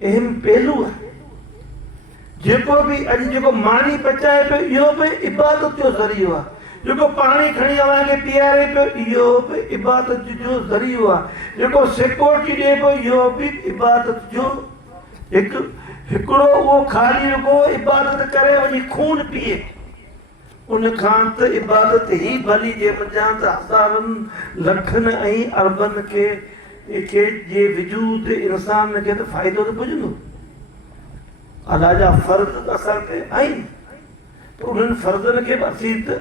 अहम पहलू है। जेको भी अज जेको मानी पचाए पे इहो भी इबादत जो ज़रियो आहे। जेको पानी खणी अवांखे पीआरे पियो इहो भी इबादत जो ज़रियो आहे। जेको सिक्योरिटी ॾिए पियो इहो भी इबादत जो हिकिड़ो उहो ख़ाली रुगो इबादत करे वञी खून पीए उन खां त इबादत ही भली जे वञा त हज़ारनि लखनि ऐं अरबनि खे जे वजूद इंसान खे त फ़ाइदो त पुॼंदो। अल्लाह जा फर्ज़ असां ते आहिनि त उन्हनि फर्ज़नि खे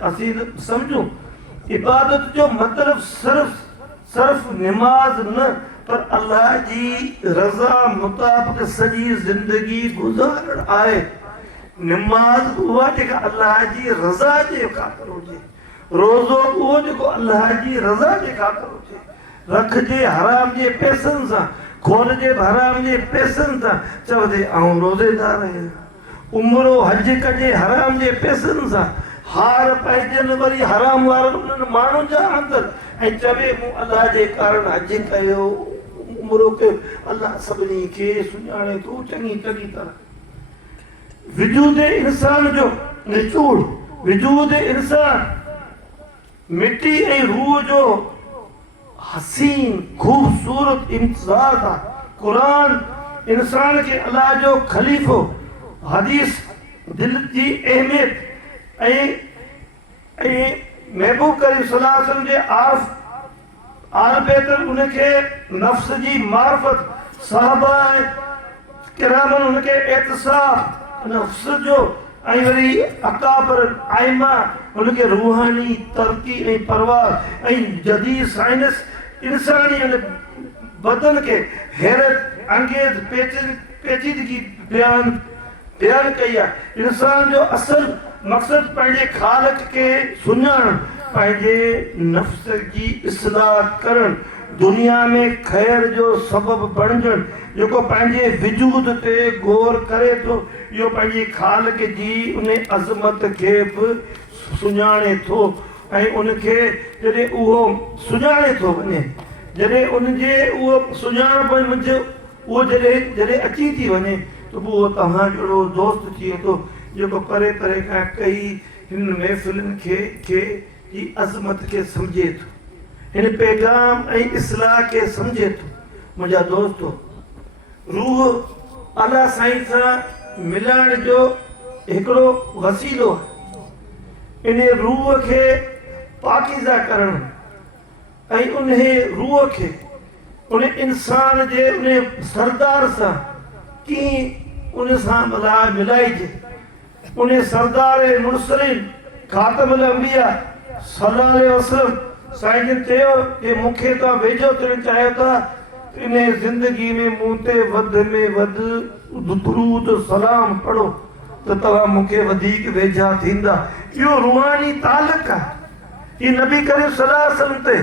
असीं सम्झूं। इबादत जो मतिलबु सिर्फ़ निमाज़ न पर अल्लाह जी रज़ा मुताबिक़ सॼी ज़िंदगी गुज़ारण आहे। निमाज़ उहा जेका अल्लाह जी रज़ा जे ख़ातिर हुजे, रोज़ो उहो जेको अल्लाह जी रज़ा जे ख़ातिर हुजे। रखिजे हराम जे पैसनि सां, खोलजे हराम जे पैसनि सां, चवंदे आउं रोज़ेदार आहियां। उमिरो हज कजे हराम जे पैसनि सां, हार पाइजनि वरी हराम वारनि उन्हनि माण्हुनि जा अंदरि ऐं चवे मूं अल्लाह जे कारण हज कयो। उमिरो के अल्लाह सभिनी खे सुञाणे थो चङी तरह। वजूद इंसान जो निचोड़, वजूद इंसान मिट्टी ऐं रूह जो हसीन खूबसूरत इम्तिज़ाज आहे। कुरान इंसान के अल्लाह जो खलीफ़ो, हदीस दिल जी अहमियत ऐं महबूब करीम सल्लल्लाहु अलैहि वसल्लम जे आल बेहतर उनखे नफ्स जी मार्फत, सहाबा किरामन उनखे एतिसाफ़ नफ्स जो ऐं वरी अकाबर आइमा उनखे रूहानी तरक़ी ऐं परवाह ऐं जदीद साइंस इंसानी बदन के हैरत अंगेज पेचीदगी बयान कई आहे। इंसान जो असल मक़सद पंहिंजे ख़ालिक के सुञाण, पंहिंजे नफ्स जी इस्लाह करण, दुनिया में ख़ैर जो सबब बणजण। जेको पंहिंजे वजूद ते गौर करे थो इहो पंहिंजे ख़ालिक जी उन अज़मत खे बि सुञाणे थो ऐं उनखे जॾहिं उहो सुञाणे थो वञे, जॾहिं उनजे उहो सुञाणप मुंहिंजो उहो जॾहिं अची थी वञे त पोइ उहो तव्हां जहिड़ो दोस्त थी वेंदो जेको परे परे खां कई हिन महफ़िलनि खे जी अज़मत खे सम्झे थो, हिन पैगाम ऐं इस्लाह खे सम्झे थो। मुंहिंजा दोस्तो, रूह अल्लाह साईं सां मिलण जो हिकिड़ो वसीलो आहे। इन रूह खे पाकीज़ा करण ऐं उन रूह खे उन इंसान जे उन सरदार सां कीअं उन सां मिलाइजे। उन सरदार मुरसलीन ख़ातमुल अंबिया सल्लल्लाहु अलैहि वसल्लम साईं जन चयो कि मूंखे तव्हां वेझो थियणु चाहियो था इन ज़िंदगी में मूं ते वधि में वधि दुरूद सलाम पढ़ो त तव्हां मूंखे वधीक वेझा थींदा। इहो रूहानी तालुक़ आहे। ही नबी करीम सल्लल्लाहु अलैहि वसल्लम ते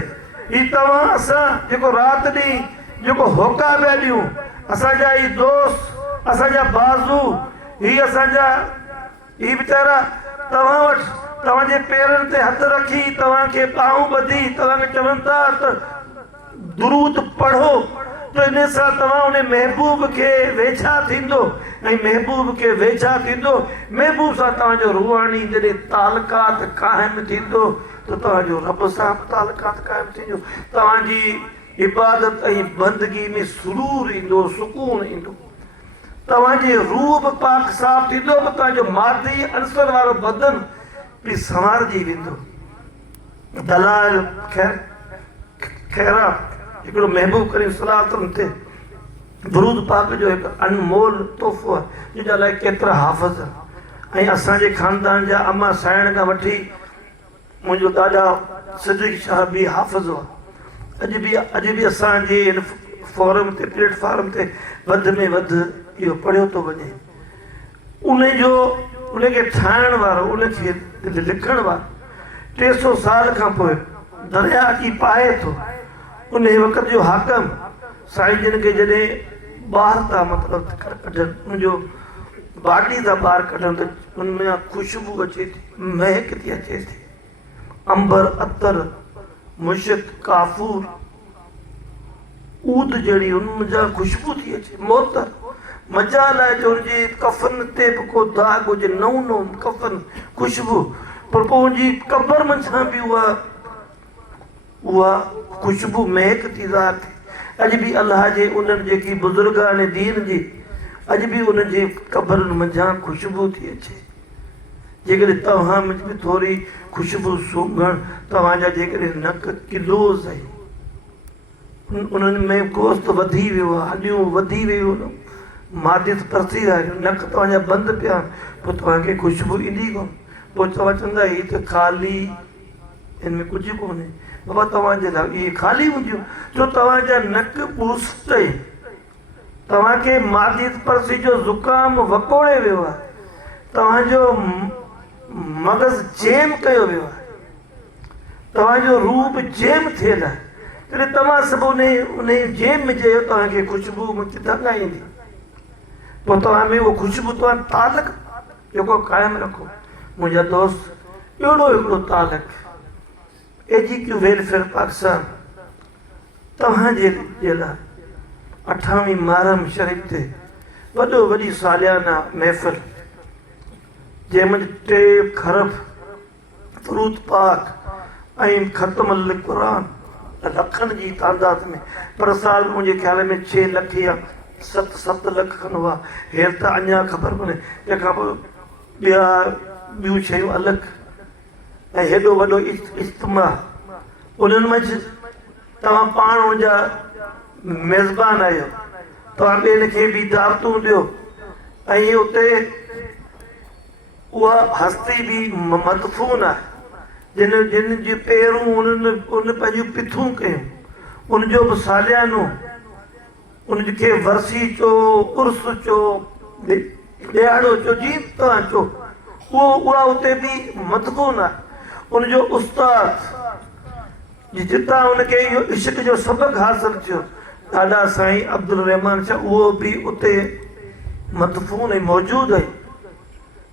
ही तव्हां असां जेको राति ॾींहुं जेको होका पिया ॾियूं, असांजा ही दोस्त, असांजा बाज़ू, ही असांजा ही वीचारा तव्हां वटि तव्हांजे पेरनि ते हथ रखी तव्हांखे ॿाहूं ॿधी तव्हांखे चवनि था त दुरूद पढ़ो त इन सां तव्हां उन महबूब खे वेझा थींदो ऐं महबूब खे वेझा थींदो। महबूब सां तव्हांजो रूहानी जॾहिं तालुकात क़ाइमु थींदो त तव्हांजो रब सां तालुकात क़ाइमु थींदो। तव्हांजी इबादत ऐं बंदगी में सुरूर ईंदो, सुकून ईंदो। तव्हांजे रूह बि पाक साफ़ थींदो, तव्हांजो मादी अंसर वारो बदन बि संवारजी वेंदो। दलाल खैरा हिकिड़ो महबूब करीम सल्लल्लाहु अलैहि वसल्लम ते दुरूद पाक जो हिकु अनमोल तोहफ़ो आहे जंहिंजा अलाए केतिरा हाफ़िज़ ऐं असांजे ख़ानदान जा अम्मा साइण खां वठी मुंहिंजो ॾाॾा सिद्दीक़ शाह बि हाफ़िज़ हुआ। अॼु बि असांजे हिन फोरम ते प्लेटफॉर्म ते वधि में वधि इहो पढ़ियो थो वञे। उनखे ठाहिण वारो, उनखे लिखण वारो 300 साल खां पोइ दरिया अची पाए थो। उन वक़्त जो हाकम साईं जन खे जॾहिं ॿार था मतिलबु कढनि, उनजो बाटी था ॿार कढनि त उनमें ख़ुशबू अचे थी, महक थी अचे थी, अंबर, अतर, मुश्क, काफ़ूर, ऊद जहिड़ी उनजा ख़ुशबू थी अचे, मोतर मजाल आहे जो हुनजे कफ़न ते बि को दाग हुजे, नओं नओं कफ़न, ख़ुशबू, पर पोइ हुनजी क़बर मंझां बि उहा ख़ुशबू महक थी ज़ाहिर थिए। अॼु बि अलाह जे उन्हनि जेकी बुज़ुर्गान दीन जी अॼु बि उन्हनि जे क़बरुनि मंझां ख़ुशबू थी अचे। जेकॾहिं तव्हां में बि थोरी ख़ुशबू सूंघणु, तव्हांजा जेकॾहिं नक किलोज़ आहिनि, उन्हनि में गोश्त वधी वियो आहे, हॾियूं वधी वियूं, मादिस परसी आहे, नक तव्हांजा बंदि पिया आहिनि, पोइ तव्हांखे ख़ुशबू ईंदी कोन। पोइ तव्हां चवंदा हीअ त ख़ाली, हिन में कुझु कोन्हे। बाबा तव्हांजे लाइ इहे ख़ाली हूंदियूं छो? तव्हांजा नक ॿूस्ट आहिनि, तव्हांखे मादिस परसी जो ज़ुकाम वकोड़े वियो आहे, तव्हांजो मग़ज़ जेम कयो वियो आहे, तव्हांजो रूह बि जेम थियल आहे। तॾहिं तव्हां सभु उन जेम में चयो तव्हांखे ख़ुशबू किथां खां ईंदी? पोइ तव्हां में उहो ख़ुशबू तव्हां तालक जेको क़ाइमु रखो। मुंहिंजा दोस्त, अहिड़ो हिकिड़ो तालक एजीक्यू वेलफेयर पाकिस्तान तव्हांजे लाइ 28वीं मुहर्रम शरीफ़ ते वॾी सालियाना महफ़िल, जंहिंमें 3 खरब फ़ुरूद पाक ऐं ख़तमुल क़ुरान लखनि जी तादाद में, पर साल मुंहिंजे ख़्याल में 6 लख या 7 लख खनि हुआ। हींअर त अञा ख़बर कोन्हे, तंहिंखां पोइ ॿियूं शयूं अलॻि, ऐं हेॾो वॾो इज्तिमा, उन्हनि मंझि तव्हां पाण हुनजा मेज़बान आहियो, तव्हां ॿियनि खे बि दावतूं ॾियो, ऐं उते उहा हस्ती बि मदफून आहे जिन जी पहिरूं उन पंहिंजूं पिथूं कयूं, उनजो बि सालियानो, उनखे वरसी चओ, उर्स चओ, ॾियारो चओ, जीअं तव्हां चओ, उहा उते बि मदफून आहे। उनजो उस्ताद जितां उनखे इहो इश्क जो सबक़ु हासिलु थियो, ॾाढा साईं अब्दुल रहमान शाह, उहो बि उते मदफून ऐं मौजूदु आहे।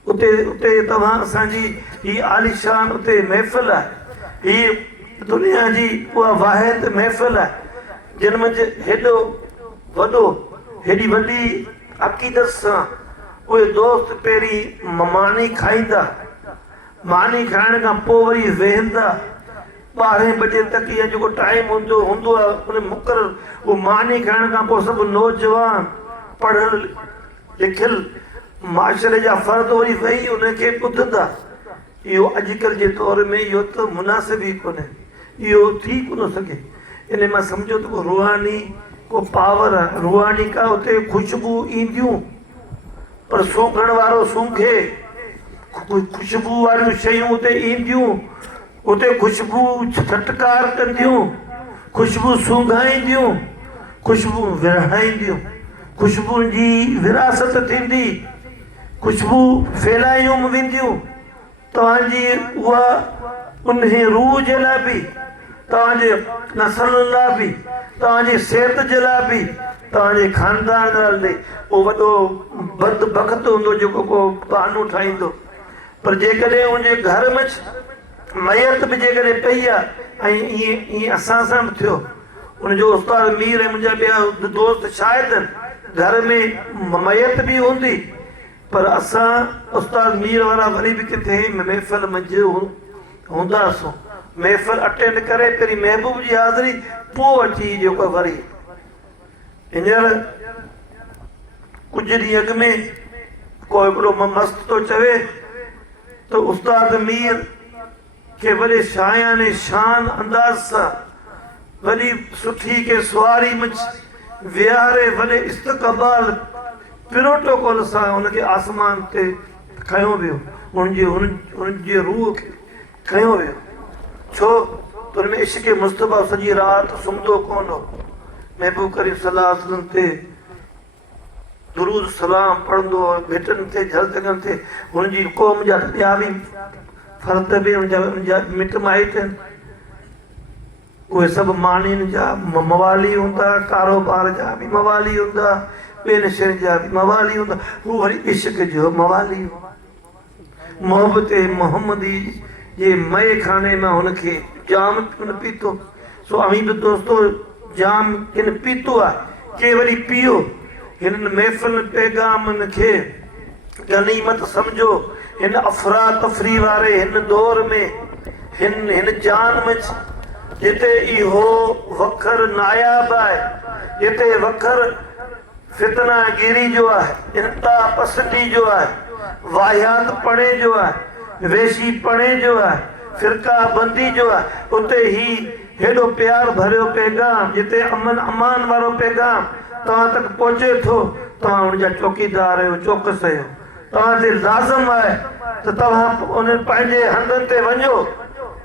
उते तव्हां असांजी हीअ आलिशान उते महफ़िल आहे, हीअ दुनिया जी उहा वाहिद महफ़िल आहे जिन मंझि हेॾो वॾो, हेॾी वॾी अक़ीदत सां उहे दोस्त पहिरीं मानी खाईंदा, मानी खाइण खां पोइ वरी वेहंदा 12 बजे तक, इहा जेको टाइम हूंदो आहे उन मुक़ररु, उहो मानी खाइण खां पोइ सभु नौजवान पढ़ियल लिखियल माशरे जा फ़र्द वरी वेही उनखे ॿुधंदा। इहो अॼुकल्ह जे दौर में इहो त मुनासिब ई कोन्हे, इहो थी कोन सघे। इन मां सम्झो त को रूहानी को पावर आहे, रूहानी का उते ख़ुशबू ईंदियूं, पर सूंघण वारो सूंघे, ख़ुशबू वारियूं शयूं उते ईंदियूं, उते ख़ुशबू छटकार कंदियूं, ख़ुशबू सूंघाईंदियूं, ख़ुशबू विरहाईंदियूं, ख़ुशबुनि जी विरासत थींदी, ख़ुशबू फैलायूं वेंदियूं। तव्हांजी उहा उन रूह जे लाइ बि, तव्हांजे नसल लाइ बि, तव्हांजी सिहत जे लाइ बि, तव्हांजे ख़ानदान लाइ उहो वॾो बदबख़्त हूंदो जेको को बहानो ठाहींदो। पर जेकॾहिं उनजे घर में मयत बि जेकॾहिं पई आहे, ऐं ईअं असां सां बि थियो, उनजो उस्ताद मीर ऐं मुंहिंजा ॿिया दोस्त शायदि घर में मयत बि हूंदी, पर असां उस्ताद मीर वारा वरी बि किथे महफ़िल मंझि हूंदासीं, महफ़िल अटेंड करे पहिरीं महबूब जी हाज़िरी, पोइ अची जेको वरी। हींअर कुझु ॾींहं अॻु में को हिकिड़ो मस्तु थो चवे त उस्ताद मीर खे वॾे शायाने शान अंदाज़ सां वॾी सुठी के सुवारी में विहारे वॾे इस्तक़बाल प्रोटोकॉल सां हुनखे आसमान ते खयो वियो, हुनजी रूह खे खयो वियो। छो त हुन में इश्क़ मुस्तफ़ा सॼी राति सुम्हंदो कोन हो, महबूब करीम सल्लल्लाहु अलैहि वसल्लम ते दुरूद सलाम पढ़ंदो, भेटनि ते जलदगनि ते, हुनजी क़ौम जा ॿिया बि फ़र्द बि हुनजा मिट माइट आहिनि, उहे सभु मानीनि जा मवाली हूंदा, कारोबार जा बि मवाली हूंदा, ॿियनि शयुनि जा बि मवाली हूंदा, हू वरी इश्क जो मवाली हो। मोहबत मोहम्मदी जे मए खाने मां हुनखे जाम किन पीतो। सो अमीर दोस्तो, जाम किन पीतो आहे, के वरी पियो, हिन महफ़िल पैगामनि खे गनीमत सम्झो। हिन अफ़रा तफ़री वारे हिन दौर में हिन जान में जिते इहो वखर नायाब आहे, जिते वखर फितनागिरी जो आहे, इंता पसंदी जो आहे, वाहियात पणे जो आहे, वेशी पणे जो आहे, फिरका बंदी जो आहे, उते ही हेॾो प्यार भरियो पैगाम, जिते अमन अमान वारो पैगाम तव्हां तक पहुचे थो, तव्हां हुनजा चौकीदार आहियो, चौकस आहियो। तव्हां ते लाज़िम आहे त तव्हां उन पंहिंजे हंधनि ते वञो,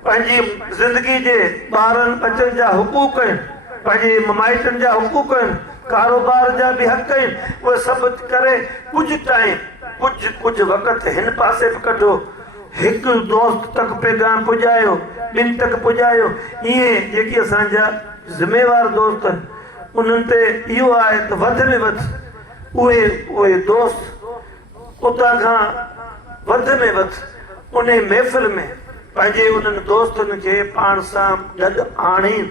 पंहिंजी ज़िंदगी जे ॿारनि बचनि जा हुकूक आहिनि, पंहिंजे माइटनि जा हुकूक आहिनि, कारोबार जा बि हक़ आहिनि, उहे सभु करे कुझु टाइम कुझु वक़्तु हिन पासे बि कढो, हिकु दोस्त तक पैगाम पुॼायो, ॿिनि तक पुॼायो। ईअं जेके असांजा ज़िम्मेवार दोस्त आहिनि उन्हनि ते इहो आहे त वधि में वधि उहे दोस्त उतां खां वधि में वधि उन महफ़िल में पंहिंजे उन्हनि दोस्तनि खे पाण सां गॾु आणीनि,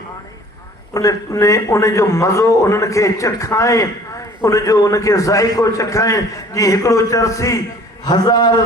उन जो मज़ो उन्हनि खे चखाइनि, उनजो उनखे ज़ाइक़ो चखाइनि। जीअं हिकिड़ो चरसी 1000